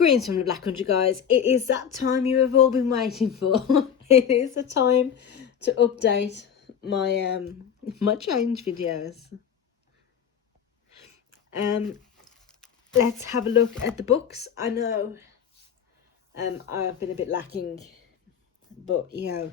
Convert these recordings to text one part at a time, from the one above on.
Greens from the Black Country, guys. It is that time you have all been waiting for. It is the time to update my my change videos. Let's have a look at the books. I know I've been a bit lacking, but you know,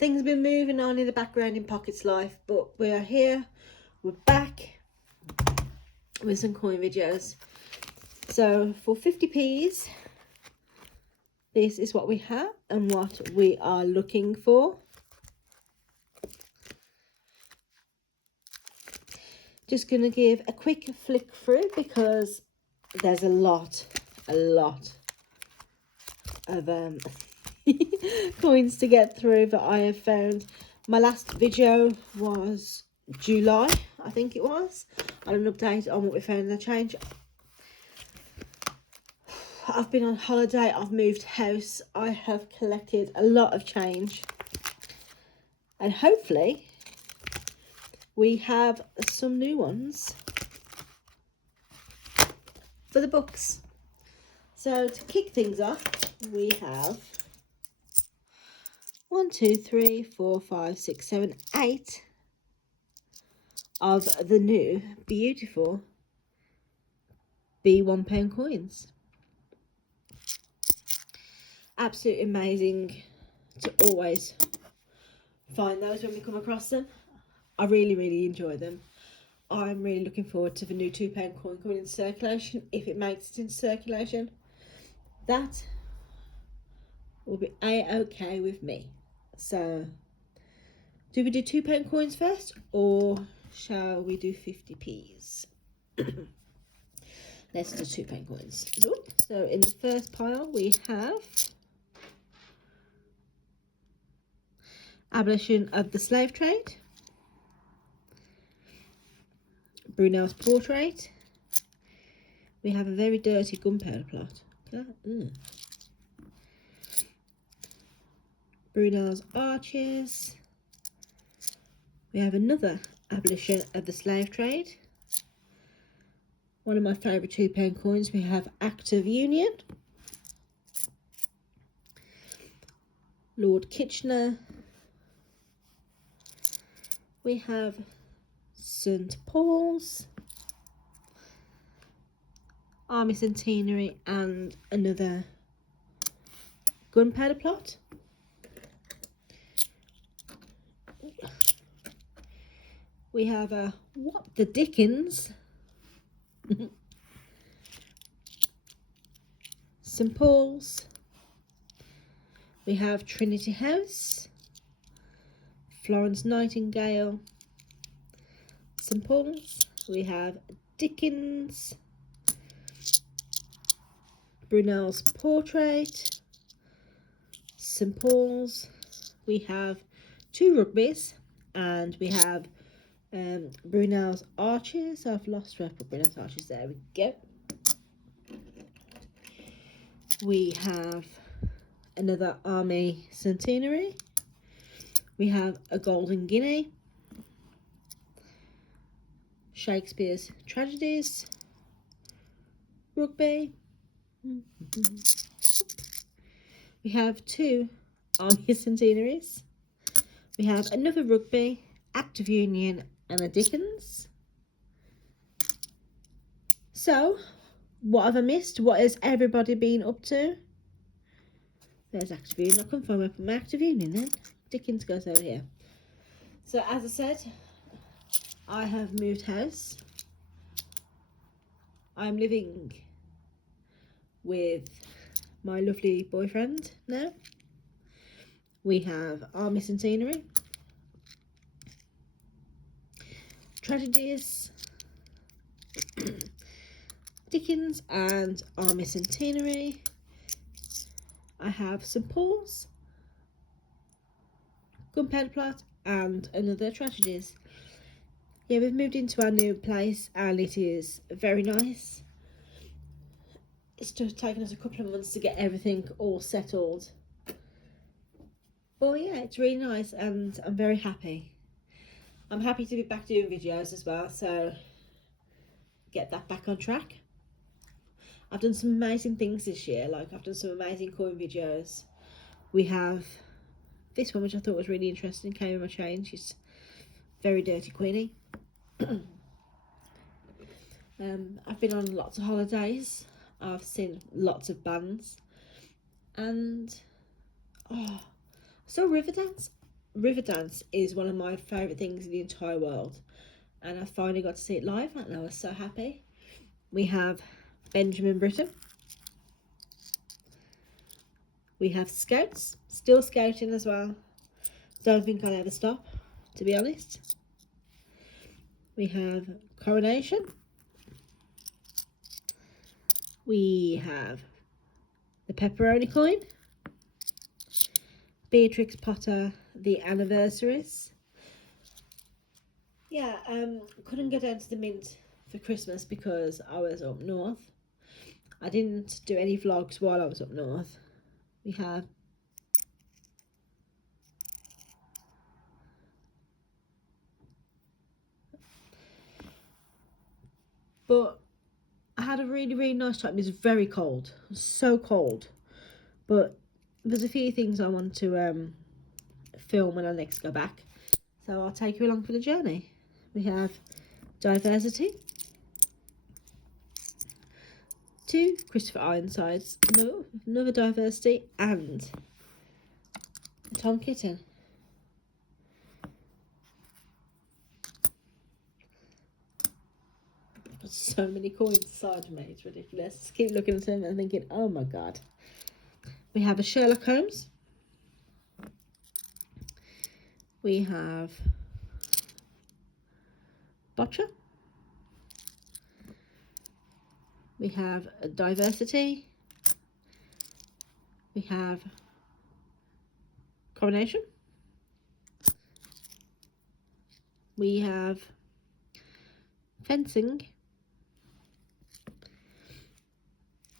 things have been moving on in the background in Pocket's life, but we are here, we're back with some coin videos. So for 50p's, this is what we have and what we are looking for. Just going to give a quick flick through because there's a lot of coins to get through that I have found. My last video was July, I think it was, on an update on what we found in the change. I've been on holiday, I've moved house, I have collected a lot of change, and hopefully we have some new ones for the books. So to kick things off, we have 1, 2, 3, 4, 5, 6, 7, 8 of the new beautiful B1 coins. Absolutely amazing to always find those when we come across them. I really enjoy them. I'm really looking forward to the new £2 coin coming into circulation, if it makes it into circulation. That will be a-okay with me. So do we do £2 coins first, or shall we do 50p's? Let's do £2 coins. So in the first pile we have Abolition of the Slave Trade, Brunel's Portrait. We have a very dirty gunpowder plot. Brunel's Arches. We have another Abolition of the Slave Trade. One of my favourite £2 coins. We have Act of Union, Lord Kitchener. We have St Paul's, Army Centenary, and another gunpowder plot. We have a what the Dickens, St Paul's. We have Trinity House, Florence Nightingale, St Paul's. We have Dickens, Brunel's Portrait, St Paul's. We have two rugbies, and we have Brunel's Arches. I've lost where I put Brunel's Arches. There we go. We have another Army Centenary. We have a Golden Guinea, Shakespeare's Tragedies, Rugby. We have two Army Centenaries. We have another Rugby, Act of Union, and a Dickens. So, what have I missed? What has everybody been up to? There's Act of Union. I couldn't find where I put my Act of Union then. Dickens goes over here. So, as I said, I have moved house. I'm living with my lovely boyfriend now. We have Army Centenary, Tragedies, Dickens, and Army Centenary. I have St Paul's, gunpowder plot, and another Tragedies. Yeah, we've moved into our new place and it is very nice. It's just taken us a couple of months to get everything all settled. But yeah, it's really nice and I'm very happy. I'm happy to be back doing videos as well, so get that back on track. I've done some amazing things this year. Like, I've done some amazing coin videos. We have this one, which I thought was really interesting, came in my chain. She's very dirty Queenie. I've been on lots of holidays. I've seen lots of bands. And, so Riverdance. Riverdance is one of my favourite things in the entire world. And I finally got to see it live, and I was so happy. We have Benjamin Britten. We have Scouts, still scouting as well. Don't think I'll ever stop, to be honest. We have Coronation. We have the Pepperoni Coin. Beatrix Potter, the Anniversaries. Yeah, couldn't get down to the Mint for Christmas because I was up north. I didn't do any vlogs while I was up north. We have but I had a really, really nice time. It was very cold. It was so cold. But there's a few things I want to film when I next go back. So I'll take you along for the journey. We have Diversity. 2 Christopher Ironsides. No, another Diversity. And a Tom Kitten. I've got so many coins inside of me. It's ridiculous. Just keep looking at them and thinking, oh my god. We have a Sherlock Holmes. We have Botcher. We have a Diversity. We have Coronation. We have Fencing.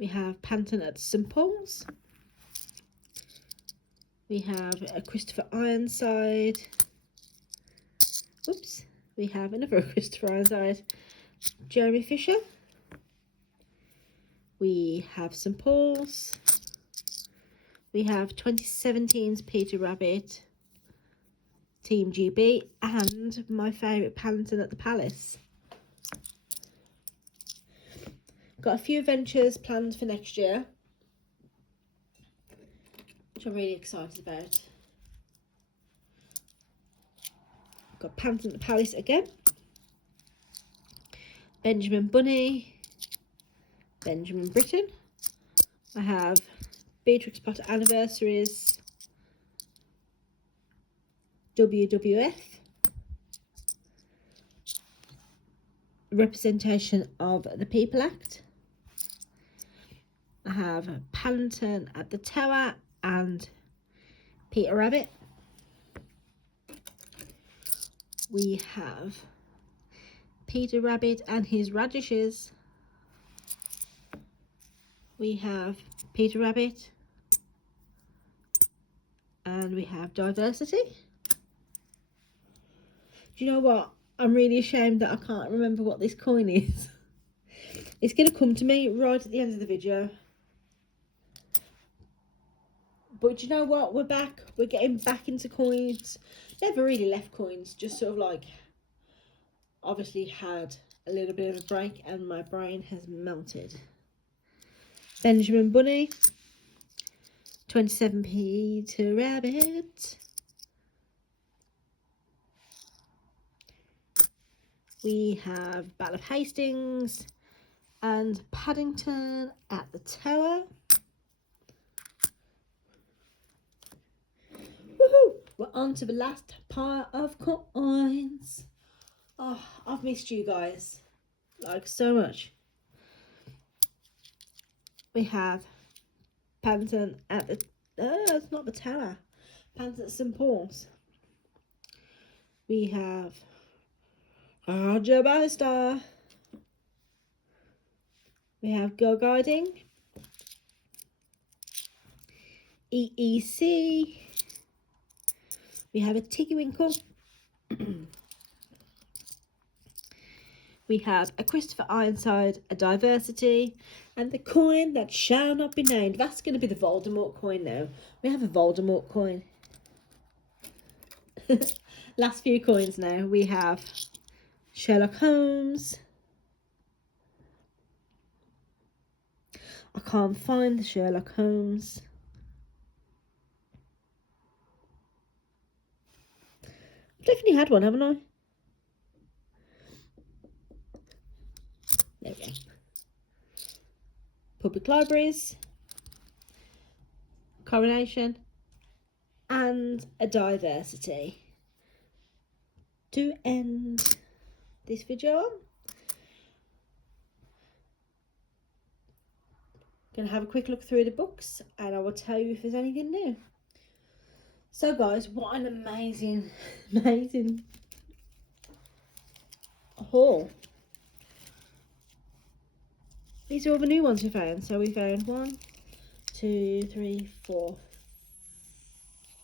We have Panton at St Paul's. We have a Christopher Ironside. Oops. We have another Christopher Ironside. Jeremy Fisher. We have St Paul's. We have 2017's Peter Rabbit, Team GB, and my favourite Panton at the Palace. Got a few adventures planned for next year, which I'm really excited about. Got Panton at the Palace again. Benjamin Bunny. Benjamin Britten. I have Beatrix Potter Anniversaries. WWF. Representation of the People Act. I have Panton at the Tower and Peter Rabbit. We have Peter Rabbit and his radishes. We have Peter Rabbit. And we have Diversity. Do you know what? I'm really ashamed that I can't remember what this coin is. It's going to come to me right at the end of the video. But do you know what? We're back. We're getting back into coins. Never really left coins. Just sort of like, obviously had a little bit of a break and my brain has melted. Benjamin Bunny. 27 Peter Rabbit. We have Battle of Hastings and Paddington at the Tower. Woohoo! We're on to the last pile of coins. Oh, I've missed you guys, like, so much. We have Panton at the... it's not the Tower. Panton at St Paul's. We have Roger Bannister. We have Go Guiding. EEC. We have a Tiggy Winkle. We have a Christopher Ironside, a Diversity, And the coin that shall not be named. That's going to be the Voldemort coin now. We have a Voldemort coin. Last few coins now. We have Sherlock Holmes. I can't find the Sherlock Holmes. I've definitely had one, haven't I? There we go. Public libraries, coronation, and a diversity. To end this video, going to have a quick look through the books and I will tell you if there's anything new. So guys, what an amazing haul. These are all the new ones we found. So we found 1, 2, 3, 4,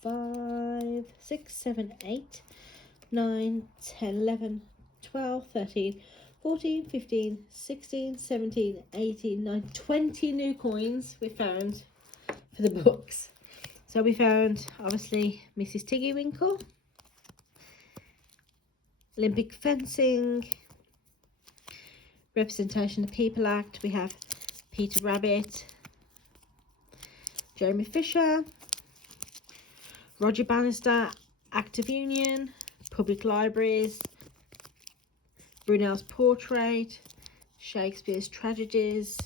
5, 6, 7, 8, 9, 10, 11, 12, 13, 14, 15, 16, 17, 18, 19, 20 new coins we found for the books. So we found, obviously, Mrs. Tiggy Winkle, Olympic fencing, Representation of People Act. We have Peter Rabbit, Jeremy Fisher, Roger Bannister, Act of Union, Public Libraries, Brunel's Portrait, Shakespeare's Tragedies,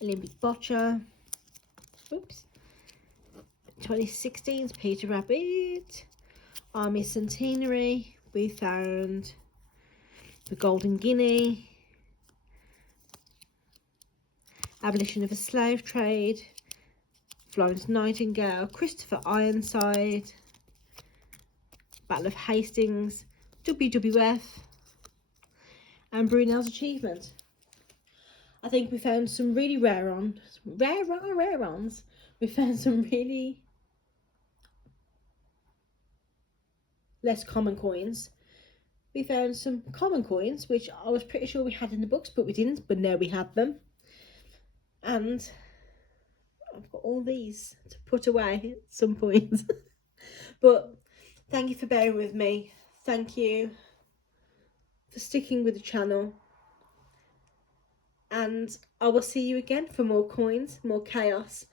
Olympic Boccia, oops, 2016's Peter Rabbit, Army Centenary. We found the Golden Guinea, Abolition of the Slave Trade, Florence Nightingale, Christopher Ironside, Battle of Hastings, WWF, and Brunel's Achievement. I think we found some really rare ones. We found some really less common coins. We found some common coins, which I was pretty sure we had in the books, but we didn't, but now we have them. And I've got all these to put away at some point. But thank you for bearing with me. Thank you for sticking with the channel. And I will see you again for more coins, more chaos,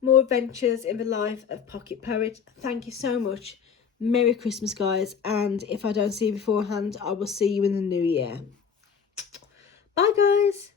more adventures in the life of Pocket Poet. Thank you so much. Merry Christmas, guys. And if I don't see you beforehand, I will see you in the new year. Bye, guys.